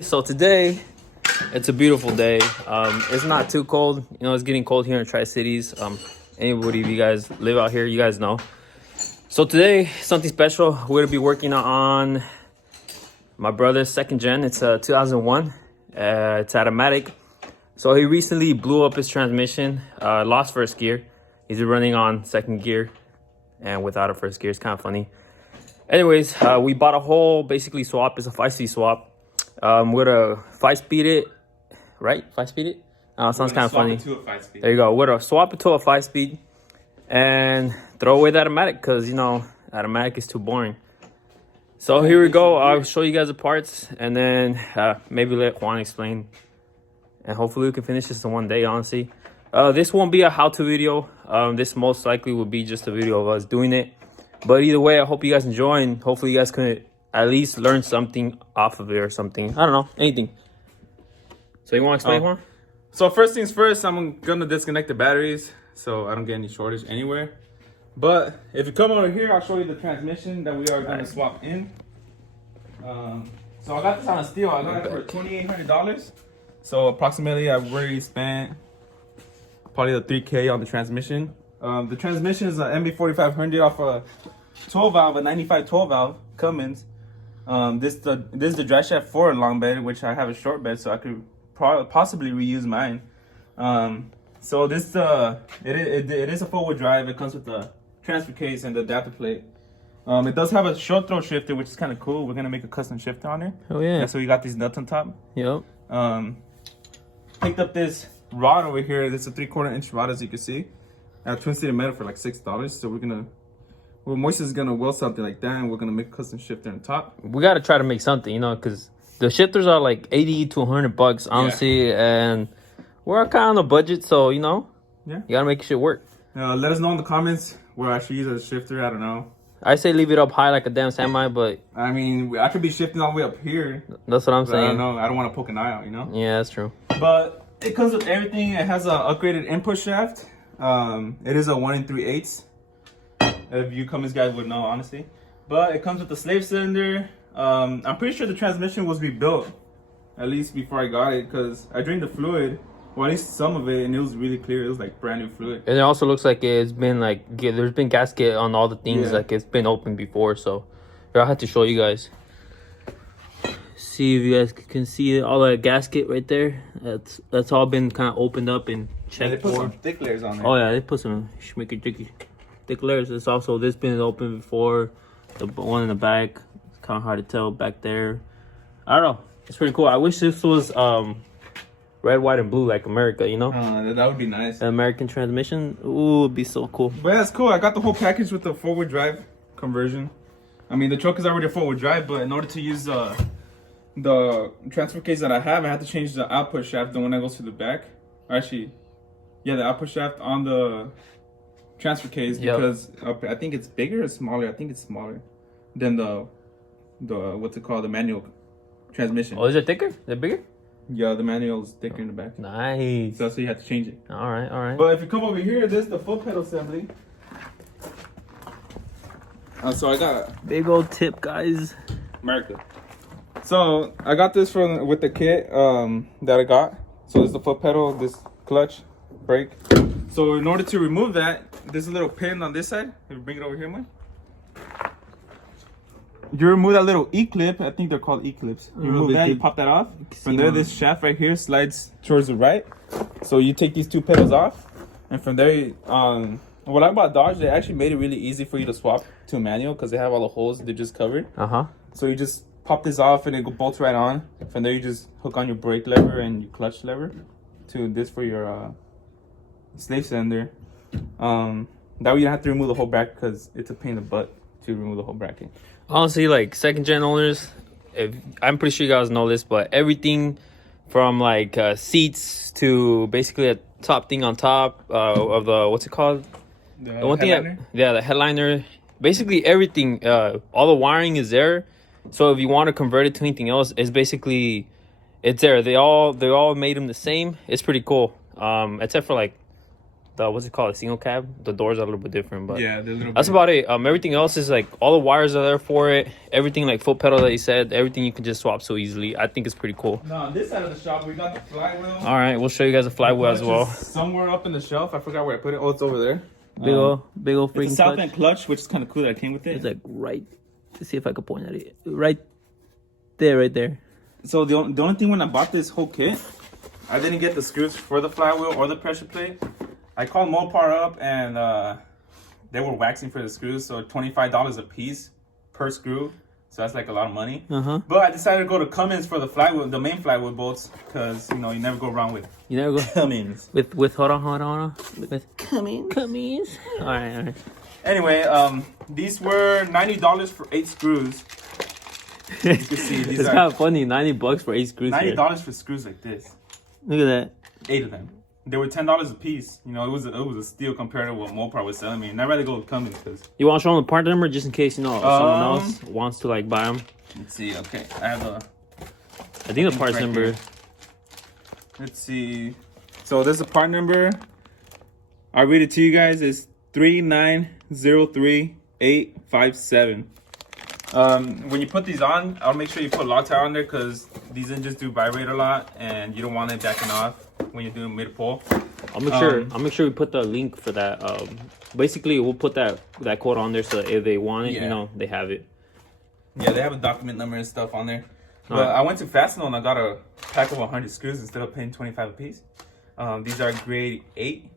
So today, it's a beautiful day. It's not too cold. You know, it's getting cold here in Tri-Cities. Anybody of you guys live out here, you guys know. So today, something special. We're gonna be working on my brother's second gen. It's a 2001. It's automatic. So he recently blew up his transmission, lost first gear. He's running on second gear and without a first gear. It's kind of funny. Anyways, we bought a whole basically swap. It's a 5C swap. We're gonna 5-speed it, right? 5-speed it? Sounds kind of funny. There you go. We're gonna swap it to a 5-speed and throw away the automatic because, you know, automatic is too boring. So here we go. I'll show you guys the parts and then maybe let Juan explain. And hopefully we can finish this in one day, honestly. This won't be a how-to video. This most likely will be just a video of us doing it. But either way, I hope you guys enjoy and hopefully you guys can at least learn something off of it or something. I don't know, anything. So you want to explain, Juan? So first things first, I'm gonna disconnect the batteries so I don't get any shortage anywhere. But if you come over here, I'll show you the transmission that we are gonna swap in. So I got this on a steal. I got it for $2,800. So approximately, I've already spent probably the $3K on the transmission. The transmission is an nv4500 off a 12 valve, a 95 12 valve Cummins. This is the dry shaft for a long bed, which I have a short bed, so I could possibly reuse mine. So this it is a 4-wheel drive. It comes with the transfer case and the adapter plate. It does have a short throw shifter, which is kind of cool. We're gonna make a custom shifter on it. Oh yeah. So we got these nuts on top. Yep. Picked up this rod over here. This is a 3/4 inch rod, as you can see. At Twin City Metal for like $6. So Moise is gonna weld something like that, and we're gonna make a custom shifter on top. We gotta try to make something, you know, because the shifters are like 80 to 100 bucks, honestly, yeah. And we're kind of on a budget, so you know, yeah, you gotta make shit work. Let us know in the comments where I should use as a shifter. I don't know. I say leave it up high like a damn semi, but I mean, I could be shifting all the way up here. That's what I'm saying. I don't know. I don't want to poke an eye out, you know. Yeah, that's true. But it comes with everything. It has an upgraded input shaft. It is a 1 3/8. If you Cummins guys would know, honestly. But it comes with the slave cylinder. I'm pretty sure the transmission was rebuilt, at least before I got it, because I drained the fluid, or at least some of it, and it was really clear. It was like brand new fluid. And it also looks like it's been like, there's been gasket on all the things, yeah. Like it's been open before, so I had to show you guys. See if you guys can see it, all that gasket right there. That's all been kind of opened up and checked. Yeah, they put some thick layers on there. Oh yeah, they put some schmicky thick layers. It's also, this been open before. The one in the back, it's kind of hard to tell back there. I don't know, it's pretty cool. I wish this was red, white, and blue like America, you know. That would be nice. An American transmission, ooh, it'd be so cool. But yeah, it's cool. I got the whole package with the 4-wheel drive conversion. I mean, the truck is already a 4-wheel drive, but in order to use the transfer case that I have, I had to change the output shaft, the one that goes to the back. Actually, yeah, the output shaft on the transfer case, because I think it's bigger or smaller. I think it's smaller than the what's it called, the manual transmission. Oh, is it thicker? Is it bigger? Yeah, the manual is thicker in the back. Nice. So you have to change it. All right. But if you come over here, this is the foot pedal assembly. So I got a big old tip, guys. America. So I got this with the kit that I got. So there's the foot pedal, this clutch, brake. So in order to remove that, there's a little pin on this side. If you bring it over here, Mike. You remove that little E-clip. I think they're called E-clips. You remove that, you pop that off. From there, this shaft right here slides towards the right. So you take these two pedals off. And from there, what I like about Dodge, they actually made it really easy for you to swap to a manual because they have all the holes they're just covered. So you just pop this off and it bolts right on. From there, you just hook on your brake lever and your clutch lever to this for your slave cylinder. That way you don't have to remove the whole bracket because it's a pain in the butt to remove the whole bracket. Honestly, like second gen owners, I'm pretty sure you guys know this, but everything from like seats to basically a top thing on top of the, what's it called? The one headliner? The headliner. Basically everything, all the wiring is there. So if you want to convert it to anything else, it's basically, it's there. They all made them the same. It's pretty cool. Except for like what's it called? A single cab. The doors are a little bit different, but Yeah, they're a little that's bit. about it. Everything else is like all the wires are there for it. Everything like foot pedal that you said. Everything you can just swap so easily. I think it's pretty cool. No, on this side of the shop, we got the flywheel. All right, we'll show you guys a flywheel as well. Somewhere up in the shelf. I forgot where I put it. Oh, it's over there. Big old freaking it's a South End clutch, which is kind of cool that came with it. It's like right. Let's see if I can point at it. Right there. So the only thing when I bought this whole kit, I didn't get the screws for the flywheel or the pressure plate. I called Mopar up and they were waxing for the screws, so $25 a piece per screw. So that's like a lot of money. But I decided to go to Cummins for the flywheel, the main flywheel bolts, because you never go wrong with Cummins. With hold on. With Cummins. All right. Anyway, these were $90 for 8 screws. You can see these it's are kind of funny. $90 for 8 screws. $90 for screws like this. Look at that. 8 of them. They were $10 a piece. It was a steal compared to what Mopar was selling me. And I'd rather go with Cummins because. You want to show them the part number just in case someone else wants to like buy them? Let's see. Okay, I have I think the parts right number. here. Let's see. So there's a part number. I'll read it to you guys. It's 3903857. When you put these on, I'll make sure you put Loctite on there because these engines do vibrate a lot, and you don't want it backing off when you're doing mid pull. I'll make sure we put the link for that. Basically, we'll put that code on there so that if they want it, they have it. Yeah, they have a document number and stuff on there. But I went to Fastenal and I got a pack of 100 screws instead of paying $25 a piece. These are grade 8.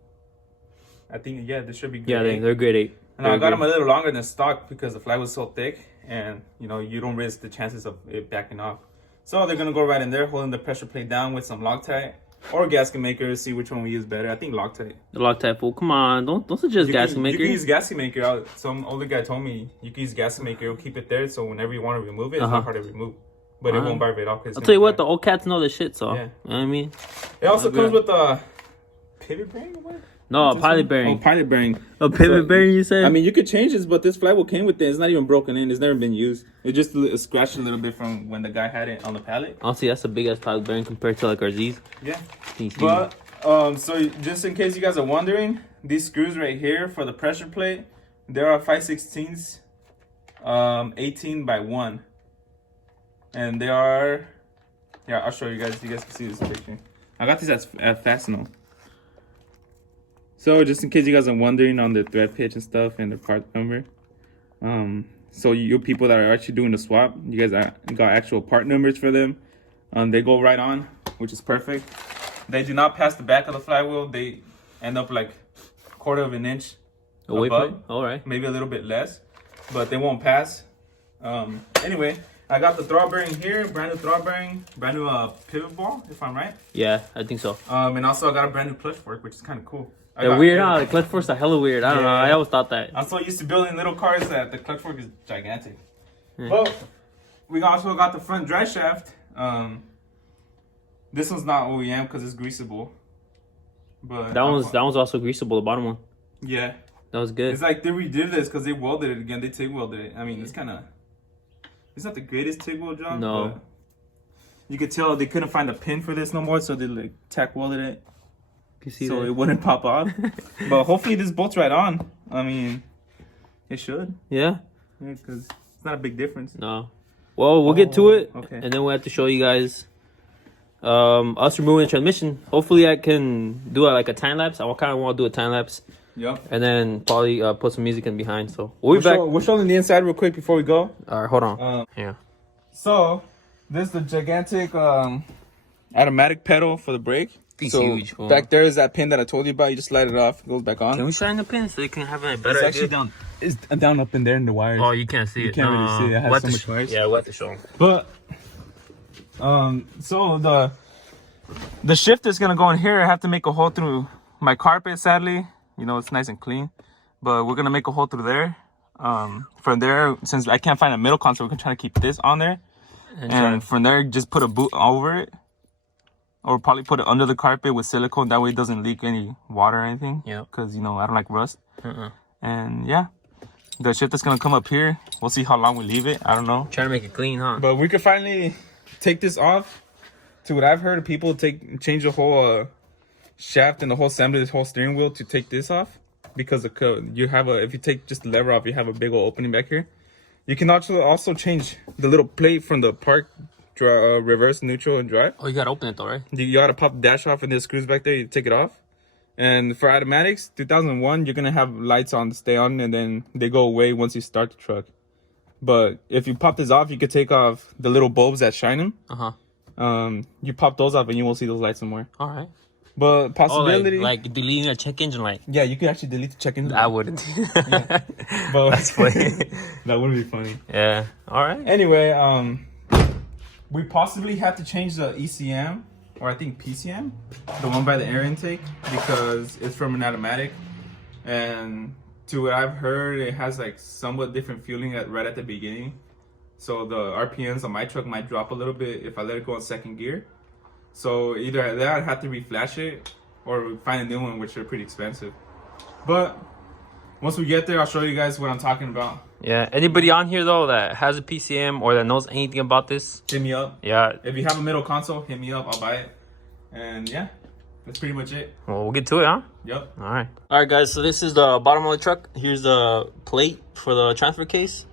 I think this should be grade 8. Yeah, they're grade 8. And I got them a little longer than stock because the fly was so thick, and you don't risk the chances of it backing off. So they're gonna go right in there, holding the pressure plate down with some Loctite or gasket maker. See which one we use better. I think Loctite. The Loctite fool. Come on, don't suggest gasket maker. You can use gasket maker. Some older guy told me you can use gasket maker. It'll keep it there, so whenever you want to remove it, it's not hard to remove. But it won't vibrate off. I'll tell you what, the old cats know the shit. So you know what I mean. It also comes with a pivot bearing. No, a pilot bearing. Oh, pilot bearing. A pivot bearing, you said? I mean, you could change this, but this flywheel came with it. It's not even broken in. It's never been used. It just scratched a little bit from when the guy had it on the pallet. Honestly, that's a big-ass pilot bearing compared to, like, our Z's. Yeah. But, so just in case you guys are wondering, these screws right here for the pressure plate, there are 5/16, 18 by 1. And they are... Yeah, I'll show you guys. You guys can see this picture. I got these at Fastenal. So just in case you guys are wondering on the thread pitch and stuff and the part number, so you people that are actually doing the swap, you guys got actual part numbers for them. They go right on, which is perfect. They do not pass the back of the flywheel. They end up like 1/4 of an inch away above, from it? All right. Maybe a little bit less, but they won't pass. Anyway, I got the throw bearing here, brand new throw bearing, brand new pivot ball, if I'm right. Yeah, I think so. And also I got a brand new clutch fork, which is kind of cool. They're weird, huh? The clutch forks are hella weird. I don't know. I always thought that. I'm so used to building little cars that the clutch fork is gigantic. Well, we also got the front drive shaft. This one's not OEM because it's greasable. But that one's also greasable. The bottom one. Yeah. That was good. It's like they redid this because they welded it again. They TIG welded it. I mean, it's not the greatest TIG weld job. No. But you could tell they couldn't find a pin for this no more, so they like tack welded it. So it wouldn't pop off. But hopefully this bolts right on. I mean, it should. Yeah. Yeah, because it's not a big difference. No. Well, we'll get to it. Okay. And then we'll have to show you guys us removing the transmission. Hopefully I can do like a time lapse. I kind of want to do a time lapse. Yep. And then probably put some music in behind. So we'll be back. We're showing the inside real quick before we go. All right, hold on. Yeah. So this is the gigantic automatic pedal for the brake. It's huge. Back there is that pin that I told you about. You just slide it off, it goes back on. Can we shine the pin so you can have a better It's actually down. It's down up in there in the wires. Oh, you can't see it. You can't really see it. It has so much wires. Yeah, we'll have to show them. But so the shift is gonna go in here. I have to make a hole through my carpet. Sadly, it's nice and clean, but we're gonna make a hole through there. From there, since I can't find a middle console, we're gonna try to keep this on there, and from there just put a boot over it. Or probably put it under the carpet with silicone. That way it doesn't leak any water or anything. Yeah. Because, I don't like rust. And, yeah. The shift is going to come up here. We'll see how long we leave it. I don't know. Trying to make it clean, huh? But we could finally take this off. To what I've heard, people change the whole shaft and the whole assembly, this whole steering wheel to take this off, because you have a, if you take just the lever off, you have a big old opening back here. You can also change the little plate from the park, reverse, neutral, and drive. Oh, you gotta open it though, right? You gotta pop the dash off, and there's screws back there. You take it off. And for automatics, 2001, you're gonna have lights on to stay on, and then they go away once you start the truck. But if you pop this off, you could take off the little bulbs that shine them. You pop those off, and you won't see those lights anymore. All right. But possibility, like deleting a check engine light. Yeah, you could actually delete the check engine. I wouldn't. Yeah. But that's funny. That would be funny. Yeah. All right. Anyway, we possibly had to change the ECM, or I think PCM, the one by the air intake, because it's from an automatic, and to what I've heard, it has like somewhat different fueling right at the beginning. So the RPMs on my truck might drop a little bit if I let it go in second gear. So either that, I'd have to reflash it, or find a new one, which are pretty expensive. But once we get there, I'll show you guys what I'm talking about. Yeah. Anybody on here though that has a PCM or that knows anything about this, Hit me up. Yeah. If you have a middle console, hit me up. I'll buy it. And yeah, that's pretty much it. Well, we'll get to it, huh? Yep. All right. All right, guys. So this is the bottom of the truck. Here's the plate for the transfer case,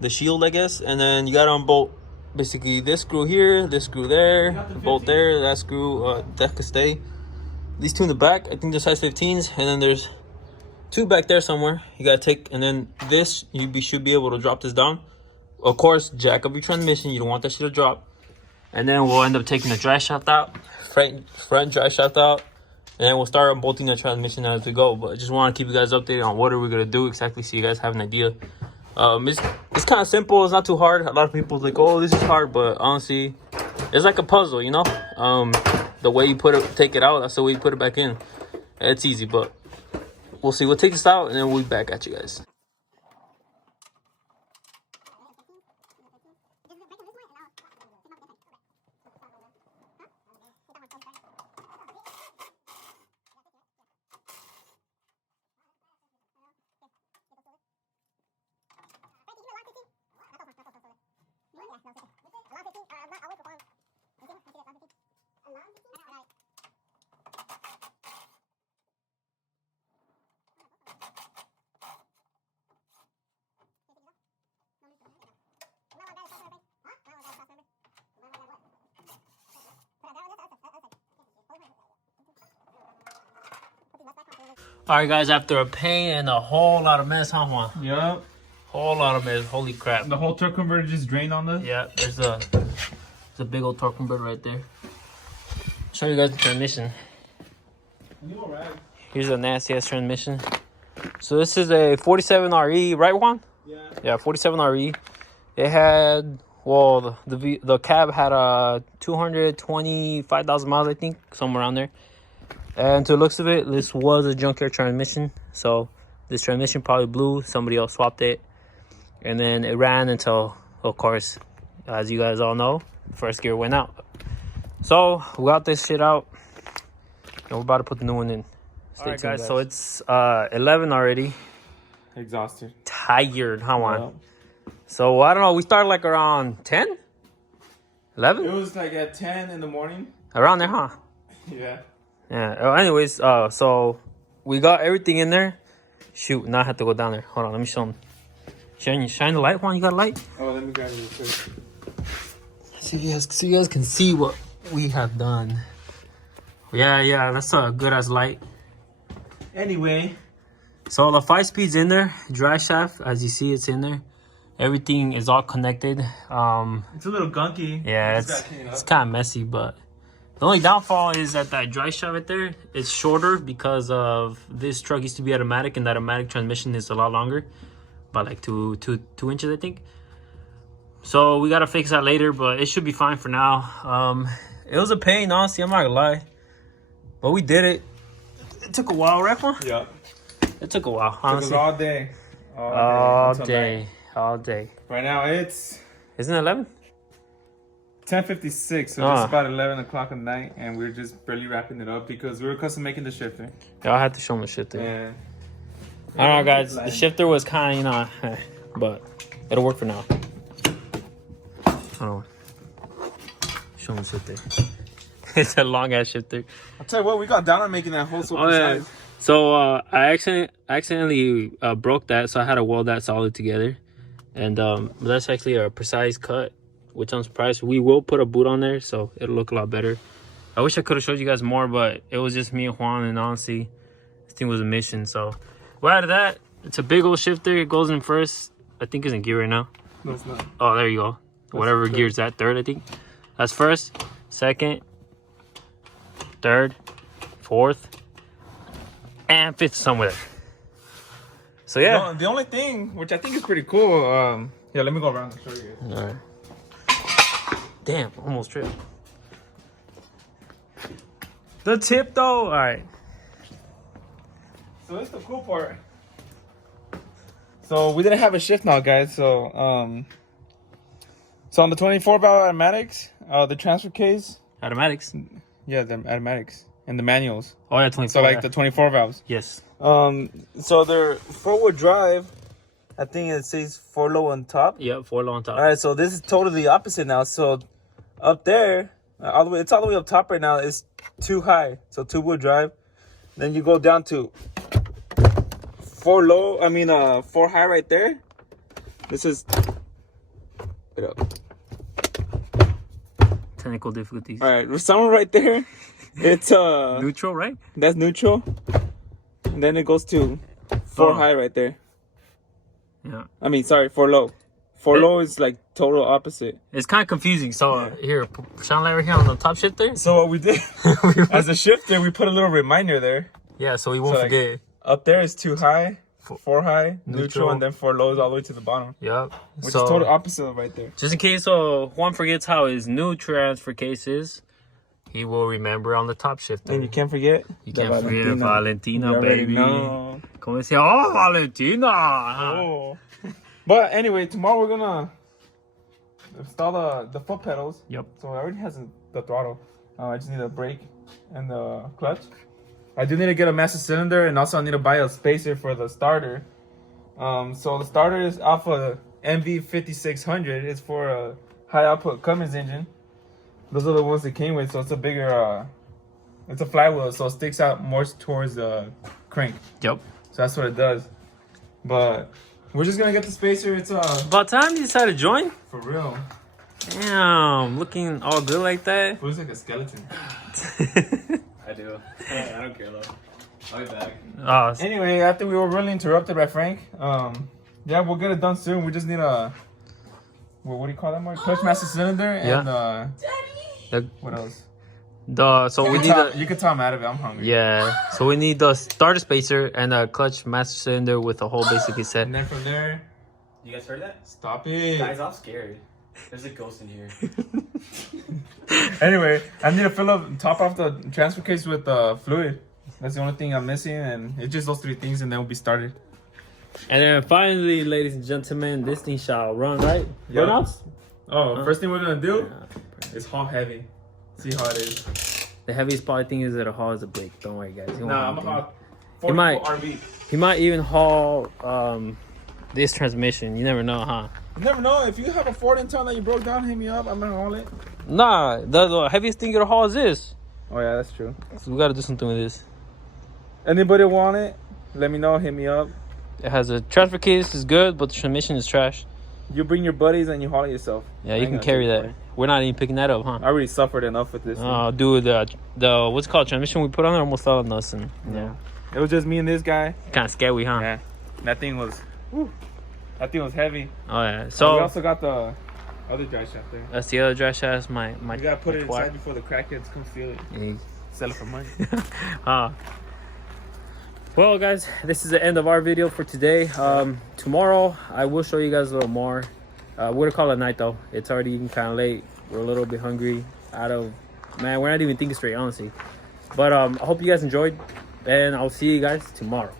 the shield, I guess, and then you got to unbolt basically this screw here, this screw there, bolt there, that screw that could stay. These two in the back, I think they're size 15s, and then there's two back there somewhere. You gotta take, and then this should be able to drop this down. Of course, jack up your transmission. You don't want that shit to drop. And then we'll end up taking the drive shaft out, front drive shaft out, and then we'll start unbolting the transmission as we go. But I just want to keep you guys updated on what are we gonna do exactly, so you guys have an idea. It's kind of simple. It's not too hard. A lot of people like, oh, this is hard, but honestly, it's like a puzzle, you know. The way you take it out, that's the way you put it back in. It's easy, but we'll see. We'll take this out, and then we'll be back at you guys. All right, guys, after a pain and a whole lot of mess, huh, Juan? Yep. Whole lot of mess. Holy crap. The whole torque converter just drained on this? Yeah, there's a big old torque converter right there. Show you guys the transmission. You all right? Here's a nasty ass transmission. So this is a 47RE, right, Juan? Yeah. Yeah, 47RE. It had, well, the cab had 225,000 miles, I think, somewhere around there. And to the looks of it, this was a junkyard transmission. So this transmission probably blew. Somebody else swapped it. And then it ran until, of course, as you guys all know, first gear went out. So we got this shit out. And we're about to put the new one in. Stay tuned, guys. So it's 11 already. Exhausted. Tired, huh, Juan? Yep. So I don't know. We started like around 10? 11? It was like at 10 in the morning. Around there, huh? Yeah. Yeah. Anyways, so we got everything in there. Shoot, now I have to go down there. Hold on, let me show them. Shine the light, Juan. You got a light? Oh, let me grab it real quick. So you guys can see what we have done. Yeah, that's a good ass light. Anyway, so the 5-speed's in there. Drive shaft, as you see, it's in there. Everything is all connected. it's a little gunky. Yeah, it's kind of messy, but the only downfall is that drive shaft right there is shorter because of this truck used to be automatic, and that automatic transmission is a lot longer, by like two inches, I think. So we gotta fix that later, but it should be fine for now. It was a pain, honestly. I'm not gonna lie, but we did it. It took a while, right, Juan? Yeah. It took a while, honestly. It was all day. All day. Right now it's... Isn't it 11? 10:56, so just about 11 o'clock at night, and we're just barely wrapping it up because we were custom making the shifter. Yeah, I had to show them the shifter. Yeah. I don't know, guys. The shifter was kind of, but it'll work for now. Hold on. Show them the shifter. It's a long ass shifter. I'll tell you what, we got down on making that hole so Yeah. So I accidentally broke that, so I had to weld that solid together, and that's actually a precise cut, which I'm surprised. We will put a boot on there, so it'll look a lot better. I wish I could have showed you guys more, but it was just me and Juan, and honestly, this thing was a mission. So we're out of that. It's a big old shifter. It goes in first. I think it's in gear right now. No, it's not. Oh, there you go. Whatever gear is that, third, I think. That's first, second, third, fourth, and fifth somewhere. So yeah. No, the only thing, which I think is pretty cool, yeah, let me go around and show you guys. All right. Damn, almost tripped. The tip though, all right. So that's the cool part. So we didn't have a shift now, guys. So on the 24 valve automatics, the transfer case. Automatics. Yeah, the automatics and the manuals. Oh yeah, 24. So like the 24 valves. Yes. So they're 4-wheel drive. I think it says 4 low on top. Yep, 4 low on top. All right, so this is totally opposite now. So up there, it's all the way up top right now. It's too high. So 2-wheel drive. Then you go down to 4 low. 4 high right there. This is. Wait up. Technical difficulties. All right, somewhere right there. It's neutral, right? That's neutral. And then it goes to 4 high right there. Yeah. 4 low. 4 low is like total opposite. It's kind of confusing. So here, shine light right here on the top shifter. So what we did as a shifter, we put a little reminder there. Yeah, so we won't forget. Like, up there is 2 high, 4 high, neutral, and then 4 lows all the way to the bottom. Yep. Which is total opposite of right there. Just in case Juan forgets how his new transfer case is, he will remember on the top shifter. And you can't forget. You can't forget Valentina, baby. Know. Como decía, oh, Valentina. Oh. But anyway, tomorrow we're gonna install the foot pedals. Yep. So it already has the throttle. I just need a brake and the clutch. I do need to get a master cylinder, and also I need to buy a spacer for the starter. So the starter is off a nv4500. It's for a high output Cummins engine. Those are the ones that came with, so it's a bigger, it's a flywheel, so it sticks out more towards the crank. Yep. So that's what it does. But we're just gonna get the spacer. It's about time you decided to join. For real. Damn, looking all good like that. It looks like a skeleton. I do. I don't care though. I'll be back. Anyway, I think we were really interrupted by Frank. Yeah, we'll get it done soon. We just need a what do you call that, Mark? Clutch master cylinder and what else? You can tell I'm out of it. I'm hungry. Yeah. So we need the starter spacer and a clutch master cylinder with a hole basically set. And then from there, You guys heard that? stop it. Guys, I'm scared. There's a ghost in here. Anyway, I need to top off the transfer case with fluid. That's the only thing I'm missing, and it's just those 3 things, and then we'll be started. And then finally, ladies and gentlemen, this thing shall run, right? Yeah. Burnouts? First thing we're gonna do is haul heavy. See how it is. The heaviest probably thing is that a haul is a brake. Don't worry, guys. Nah, I'm gonna haul He might- 44 RV. He might even haul this transmission. You never know, huh? You never know. If you have a Ford in town that you broke down, hit me up. I'm gonna haul it. Nah, the heaviest thing it'll haul is this. Oh yeah, that's true. So we gotta do something with this. Anybody want it? Let me know. Hit me up. It has a transfer case, is good, but the transmission is trash. You bring your buddies and you haul it yourself. Yeah, I you ain't can gonna carry take it that. for you. We're not even picking that up, huh? I already suffered enough with this. Oh, dude, the what's it called, transmission we put on there almost fell on us, and Yeah. It was just me and this guy. kind of scary, huh? Yeah. That thing was. That thing was heavy. Oh yeah. We So also got the other dry shaft there. that's the other dry shaft. My You gotta put it my inside before the crackheads come steal it. Yeah. Sell it for money. Well, guys, this is the end of our video for today. Tomorrow I will show you guys a little more. We're gonna call it a night though. It's already kind of late. We're a little bit hungry. We're not even thinking straight, honestly. But I hope you guys enjoyed, and I'll see you guys tomorrow.